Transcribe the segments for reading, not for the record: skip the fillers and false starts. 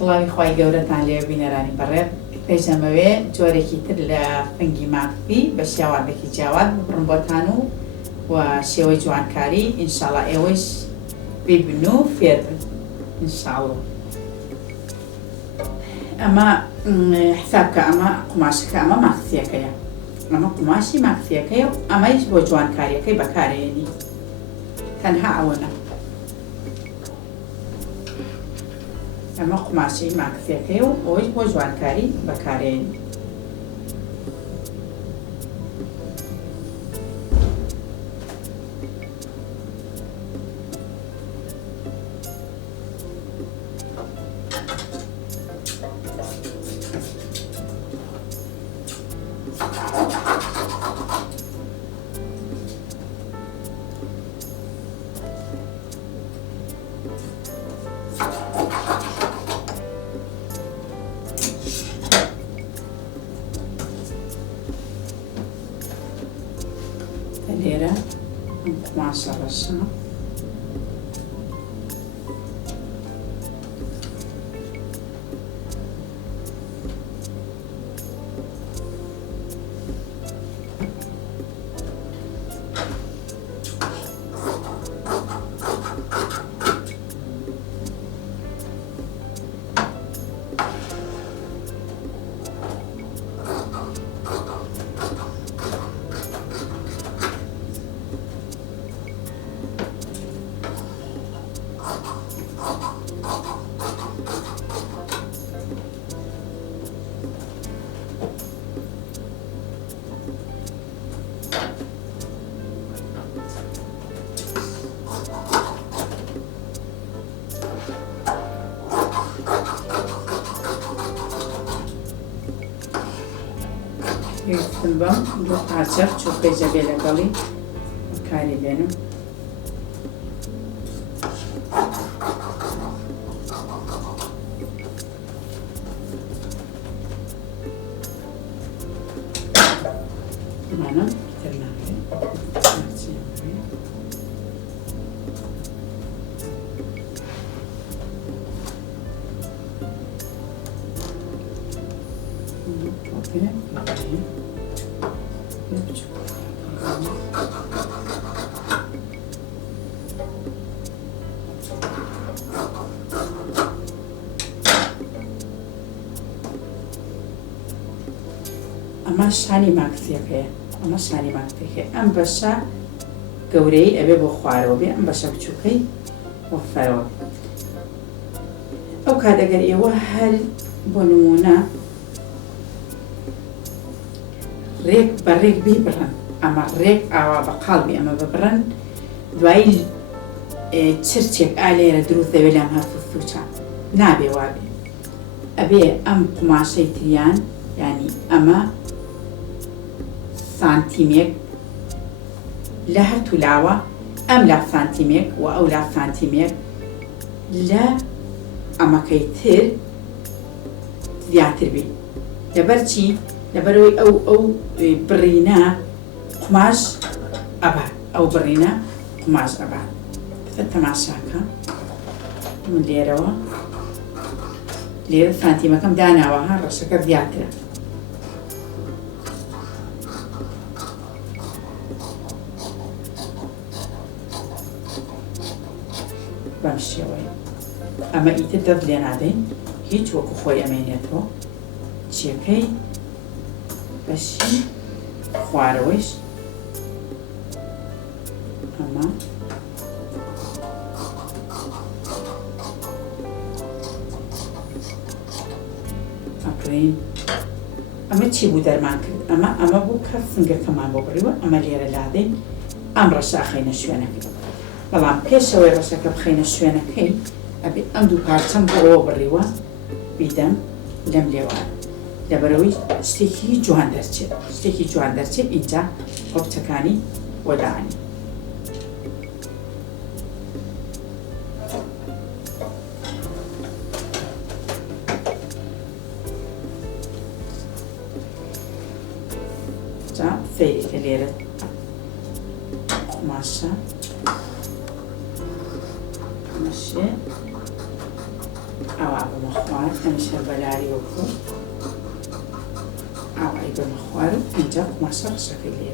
وڵامی خی گەورەتان لێ بینەرانی بەڕێب پێشەمەوێ جۆرێکی تر لە فنگی مافی بە شێوازێکی جیاواز بڕم بۆتان و شێوەی جوانکاری ئینشاڵڵا ئێوەش بیبن و فێر بن ئینشاڵڵا. ئەمە حسابکە ئەمە قوماشەکە ئەمە ماکسیەکەیە، ئەمە قوماشی ماکسیەکەیە و ئەمەش بۆ جوانکاریەکەی بەکارێنی تەنها ئەوەنە. ئەمە قوماشی ماکسیەکەی و ئەوەش بۆ جوانکاری بەکارێنی. لێرە ئەم قوماشە ڕەشە ویستم بەم دوو قاچەق چووکەی جەبێ لەگەڵی بەکاری بێنم. ئەمانە تر ناکرێت ئەمە شانی ماکسیەکەیە، ئەمە شانی ماکسیەکەیە. ئەم بەشە گەورەی ئەبێ بۆ خوارەوە بێ، ئەم بەشە بچووکەی بۆ فەرەوە. ئەو کاتەگەر ئێوە هەر بۆ نمونە ڕێک بە ڕێک بیبڕن، ئەمە ڕێک ئاوا بەقاڵبی ئەمە ببڕن، دوایی چرچێک ئالێرە دروست دەوێت لەم هەر سوچە نابێ وابێ. ئەبێ ئەم قوماشەی تریان یعنی ئەمە سانتیمێک لە هەرتوو لاوە، ئەم لا سانتیمێک و ئەو لا سانتیمێک لە ئەمەکەی تر زیاتر بێ. لەبەر چی؟ لەبەرەوەی ئەو بڕینە قوماش ئەبات، ئەو بڕینە قوماش ئەبات. تەماشاکە من لێرەوە لێرە سانتیمەکەم داناوە، ها ڕەشەکە زیاترە. بەم شێوەیە ئەمە ئیتر دەست لێ نادەین، هیچ وەکو خۆی ئەمێنێتەوە. چیەکەی بەشی خوارەوەیش ئەمە ئەپڕین. ئەمە چی بوو دەرمان کرد؟ ئەمە بوو کە سنگەکەمان بۆ بڕیوە، ئەمە لێرە لادەین، ئەم ڕەشە ئەخەینە شوێنەکەی. بەڵام پێشەوەی ڕەشەکە بخەینە شوێنەکەی ئەبێ ئەم دوو پارچەم بۆەوە بڕیوە بیدەم لەم لێوان، لەبەرەوەی شتێکی جوان دەرچێت، شتێکی جوان دەرچێت. ئینجا خۆبچەکانی وەدانی جا سەیریکە لێرە قوماشە مەشێ ئەوا بمەخوان خوار ئەمیش هەر بەلاری وەکو ئاوای بەمە خوار و ئەنجا قماشە ڕەشەکەی لێ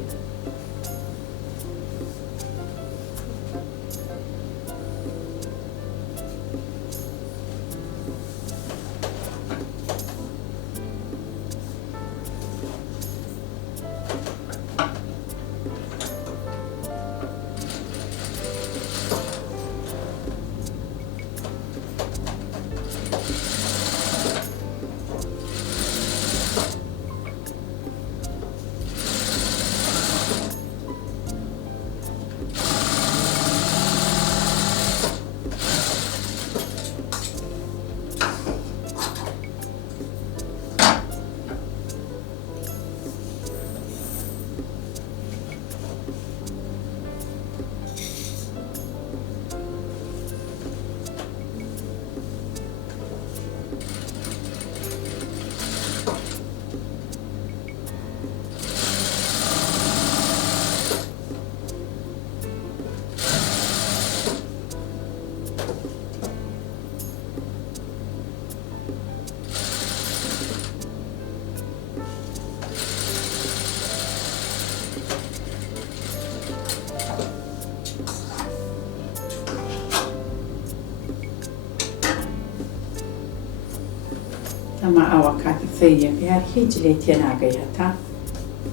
ئەمە ئەوە کاتی فەیریەکە هەر هیچ لێ تێناگەی هەتا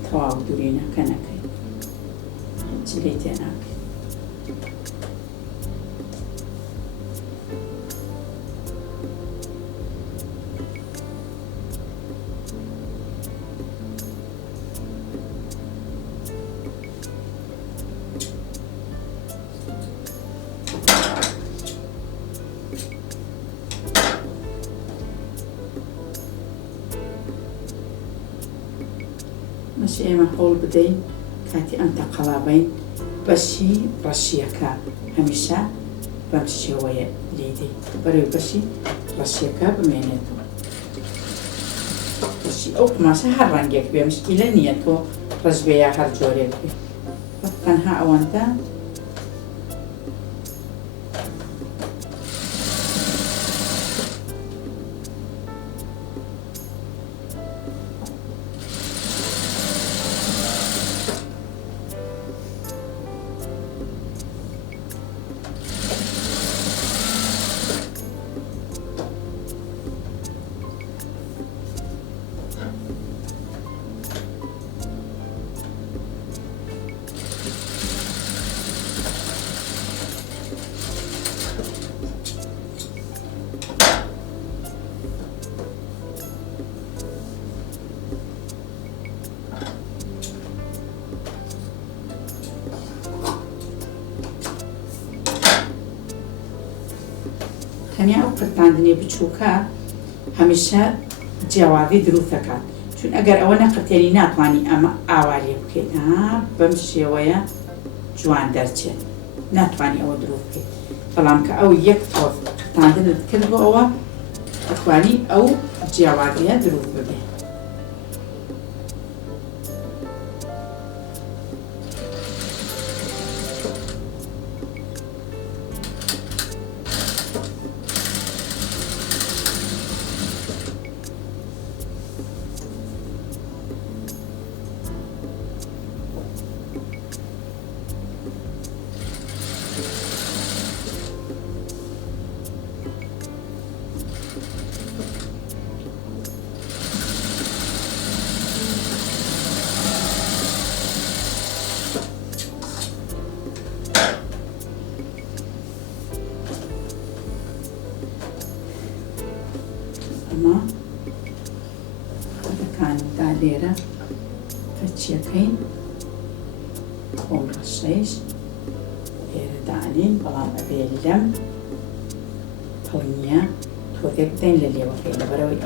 تەواو دورینەکە نەکەی هیچ لێ تێناگەی مەشی ئێمە هەوڵ بدەین کاتی ئەم تەقەڵابەین بەشی ڕەشیەکە هەمیشە بەم شێوەیە لێدەی بەرەوەی بەشی ڕەشیەکە بمێنێتەوە بەشی ئەو قماشە هەر ڕەنگێک بێ مشکیلە نییە تۆ ڕەش بێ یا هەر جۆرێک بێ تەنها ئەوەندە تەنیا ئەو قرتاندنی بچووکە هەمیشە جیاوازی دروست دەکات چون ئەگەر ئەوە نەقرتێنی ناتوانانی ئەمە ئاوا لێ بکەیت بەم شێوەیە جوان دەرچێت ناتوانانی ئەوە دروست بکەیت بەڵام کە ئەو یەک تۆز قرتاندنت کرد بۆ ئەوە دەتوانی ئەو جیاوازیە دروست ببێت ئەمە خەتەکاندا لێرە هەرچیەکەین خۆم ڕەشەیش لێرە دانین بەڵام ئەبێ لەم پڵنیە تۆزێک بدەین لە لێوەکەی لەبەرەوەی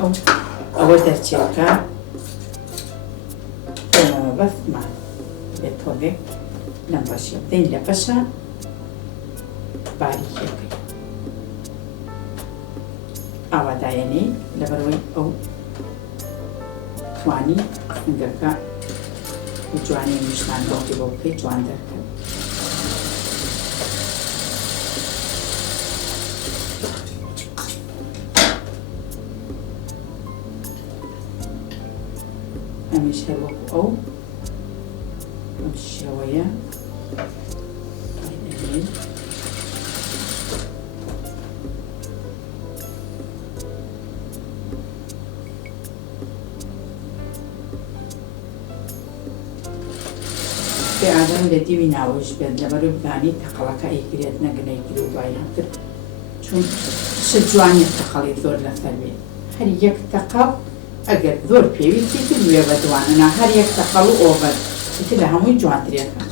ئەوە دەرچێکە ئێمەوە بەستمان بێ تۆزێک لەم بەشیە بدەین لە بەشە باریکەکەی ئاوادایەنەی لەبەرەوەی ئەو توانی سنگەکە جوانی نیشتان بۆکی بۆ بکەیت جوان دەرکەن ئەمیش هەروەکو ئەو ئەم شێوەیە ئادەم لە دیوی ناوەش بێت لەبەر بزانی تەقەڵەکە ئەیگرێت نەگنەیگیر و دوای هاتر چون شت جوانی تەقەڵی زۆر لەسەر بێت هەر یەک تەقەڵ ئەگەر زۆر پێویستی تر وێ بەدوانە هەر یەک تەقەڵ و ئۆڤەر تر لە هەمووی جوانترێکە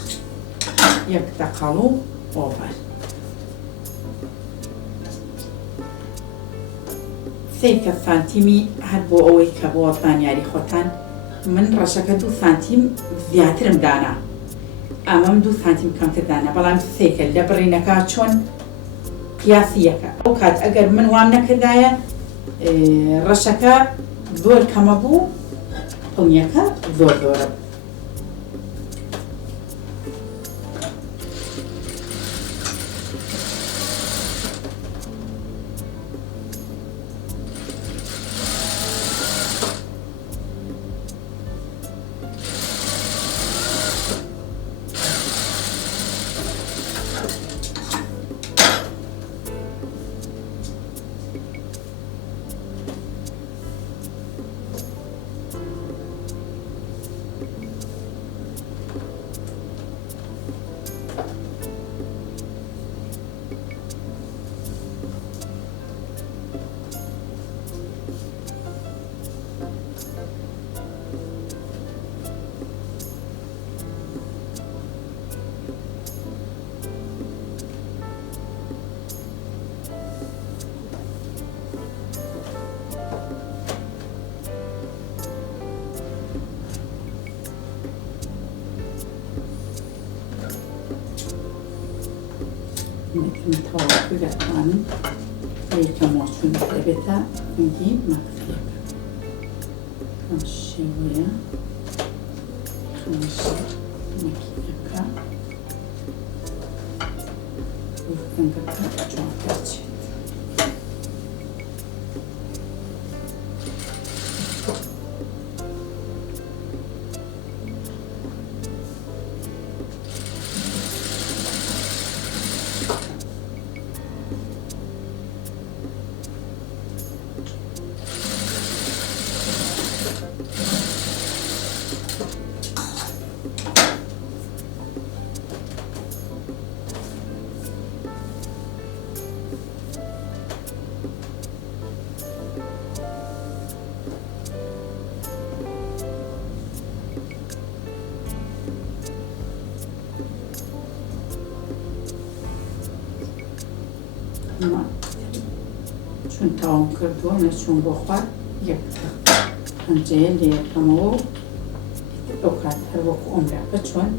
یەک تەقەڵ و ئۆڤەر سێکە سانتیمی هەر بۆ ئەوەی کە بۆ زانیاری خۆتان من ڕەشەکە 2 سانتیم زیاترم دانا ئەمەم 2 سانتیم کەمتر دانا بەڵام سێکە لە بڕینەکە چۆن قیاسی یەکە ئەو کات ئەگەر من وام نەکردایە ڕەشەکە زۆر کەمە بوو پڵنیەکە زۆر زۆرە متوافق دەتوانین یەکەم وەچون دەبێتە سنگی مەکسیەکە ئەم شێوەیە مەکینەکە سنگەکە جوانتر چێت چون تاوم کردووە نەچوون بۆ خوارد یەک پەنجەیە لێ یەکەمەوە ئەو کات هەر وەکو ئەمراکە چۆن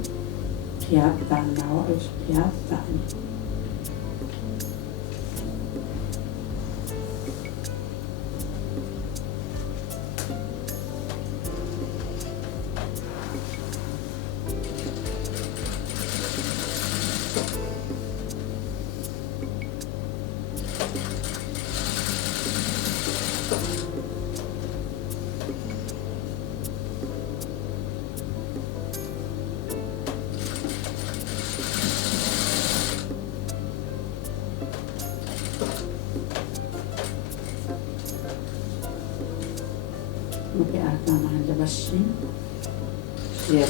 پیاز داناوە ئەوش پیاز دانی بأعلام على بشي يا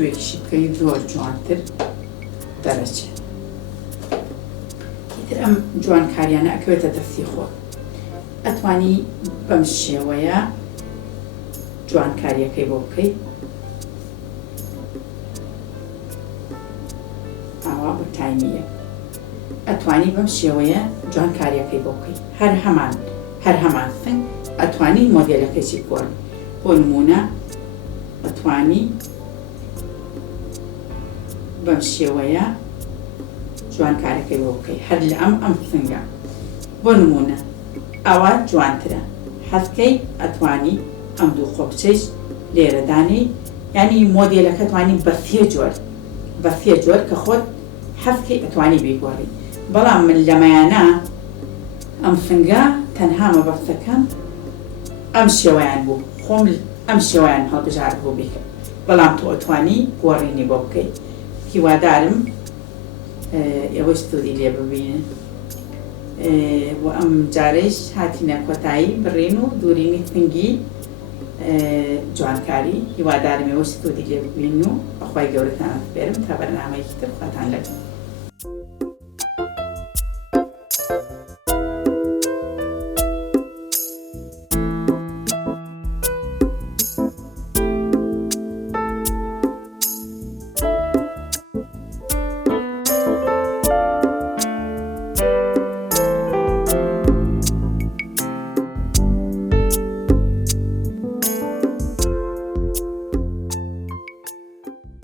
توێکیشی بکەی زۆر جوانتر دەرەچێت. ئیتر ئەم جوانکاریانە ئەکەوێتە دەستی خۆ. ئەتوانی بەم شێوەیە جوانکاریەکەی بۆ بکەیت ئاوا بە تایمیە ئەتوانی بەم شێوەیە جوانکاریەکەی بۆ بکەیت هەر هەمان سنگ ئەتوانی مۆدێلەکەیشی بگۆڕی بۆ نمونە ئەتوانی بەم شێوەیە جوانکاریەکەی بۆ بکەیت هەر لە ئەم سنگە بۆ نمونە ئەوە جوانترە حەزکەی ئەتوانی ئەم دوو خۆپچەیش لێرەدانی یعنی مۆدێلەکە توانی بە سێ جۆر کە خۆت حەزکەی ئەتوانی بیگۆڕی بەڵام من لەمەیانە ئەم سنگە تەنها مەبەستەکەم ئەم شێوەیان بوو خۆم ئەم شێوەیان هەڵبژار بوو بیکە بەڵام تۆ ئەتوانی گۆڕینی بۆ بکەیت هیوادارم ئێوە ستودی لێ ببینن و ئەم جارەیش هاتینە کۆتایی بڕین و دورینی سنگی جوانکاری هیوادارم ئێوە ستودی لێ ببین و بەخوای گەورەتان بێرم تا بەرنامەیەکی تر خواتان لەگەڵ